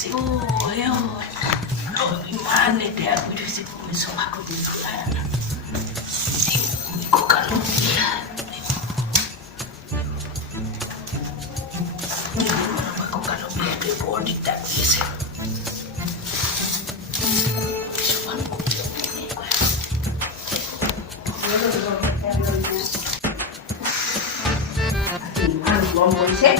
আছে ইমান লেতেৰা কৰি থৈছে মই চফা কৰি কঁকালো কঁকালো বিয়াটোৱে বৰ দিগদাৰ কৰি আছে ইমান গৰম পৰিছে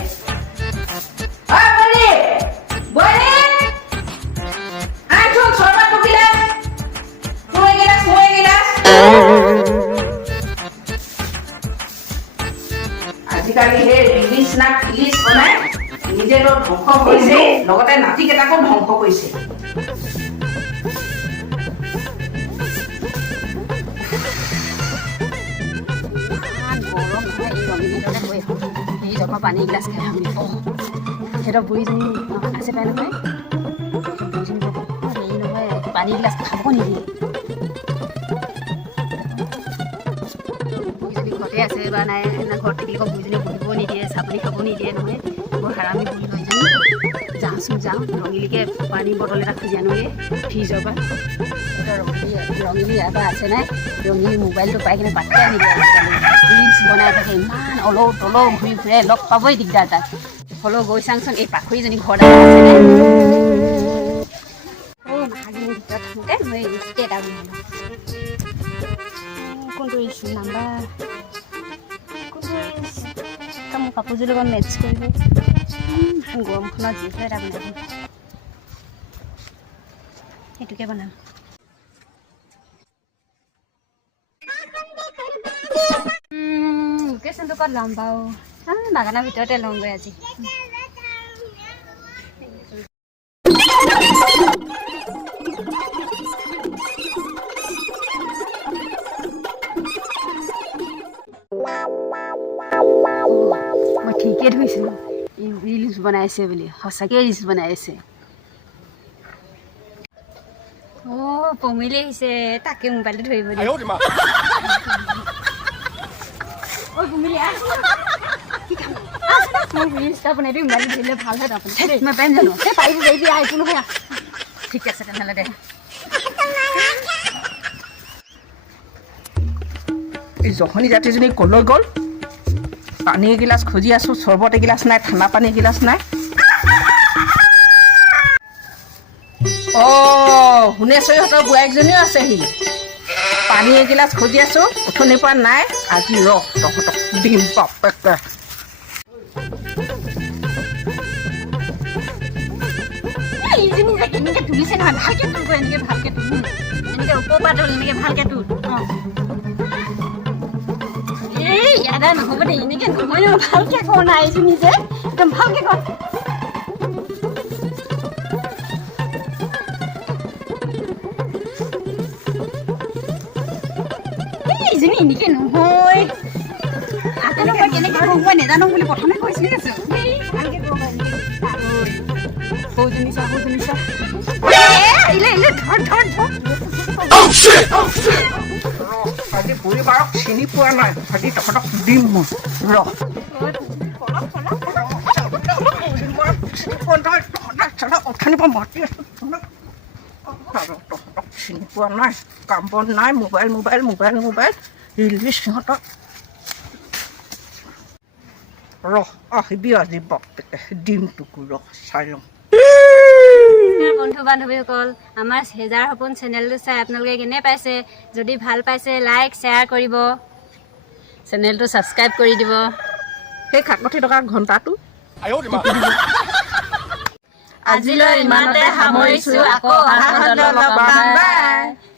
আজিকালি সেই ৰিলিজ না ফিলিজ বনাই নিজেতো ধ্বংস কৰিছে লগতে নাতিকেইটাকো ধ্বংস কৰিছে পানী গিলাচ খাই আমি সিহঁতৰ বুঢ়ীজনী আছে পাই নহয় বুঢ়ীজনী হেৰি নহয় পানী গিলাচ খাব নিদিয়ে বুঢ়ীজনী ঘৰতে আছে বা নাই ঘৰত থাকিলে বুঢ়ীজনী বহিব নিদিয়ে চাপৰি খাব নিদিয়ে নহয় বৰ হাৰামি বুঢ়ী হয়জনী যাওঁচোন যাওঁ ৰঙিলিকে পানী বটল এটা খুজি আনোগৈ ফ্ৰিজৰ পৰা ৰঙিলি এবাৰ আছে নাই ৰঙিলি মোবাইলটো পাই কিনে পাত্তাই নিদিয়ে ৰিলচ বনাই থাকে ইমান অলৌ তলৌ ঘূৰি ফুৰে লগ পাবই দিগদাৰ তাক হ'লেও গৈ চাওঁচোন এই পাখৰিজনী ঘৰত আছে মাহাজনীৰ ভিতৰত থাকোঁতে মই ৰিলচকে এটা বনালোঁ কোনটো ৰিলচ নাম্বাৰ কোনটো ৰিলচ মোৰ কাপোৰযোৰ লগত মেটচ কৰিব গৰমখনত যিটো এটা বনাব সেইটোকে বনাম লোকেশ্যনটো ক'ত ল'ম বাৰু বাগানৰ ভিতৰতে লওঁগৈ আজি মই ঠিকেই ধৰিছিলোঁ ৰিলচ বনাইছে বুলি সঁচাকৈ ৰিলচ বনাই আছে পমিলে আহিছে তাকে মোবাইলটো ধৰিব দিয়ে ঠিক আছে তেনেহ'লে দে এই জখনি জাতিজনী ক'লৈ গ'ল পানী এগিলাচ খুজি আছোঁ চৰ্বত এগিলাচ নাই ঠাণ্ডা পানী এগিলাচ নাই শুনেশ্বৰীহঁতৰ বোৱাৰীকজনীও আছেহি পানী এগিলাচ খুজি আছোঁ উঠনিৰ পৰা নাই আজি তহঁতক দিম বাপেকে এনেকৈ তুলিছে নহয় ভালকৈ তুলিব এনেকৈ ভালকৈ তুলো এনেকৈ ওপৰৰ পৰা তুল এনেকৈ ভালকৈ তুল এই ইয়াতে নহ'ব দেই এনেকৈ নহয় ভালকৈ কওঁ নাই এইজনী যে একদম ভালকৈ কওঁ এইজনী এনেকৈ নহয় হাতেনৰ পৰা কেনেকৈ কওঁ মই নেজানো বুলি প্ৰথমে কৈছিলি আছোঁ ভালকৈ কওঁ সৌজনী চা আজি বুঢ়ী বাৰক চিনি পোৱা নাই আজি তহঁতক দিম মই অথনিৰ পৰা মাতি আছোঁ তহঁতক চিনি পোৱা নাই কাম বন নাই মোবাইল ৰিলিজ সিহঁতক আহিবি আজি বাপেকে দিম তোকো চাই ল'ম বন্ধু বান্ধৱীসকল আমাৰ হেজাৰ সপোন চেনেলটো চাই আপোনালোকে কেনে পাইছে যদি ভাল পাইছে লাইক শ্বেয়াৰ কৰিব চেনেলটো ছাবস্ক্ৰাইব কৰি দিব সেই কাকতি থকা ঘণ্টাটো আজিলৈ ইমানতে সামৰিছোঁ আকৌ অহা খণ্ডত লগ পাম বাই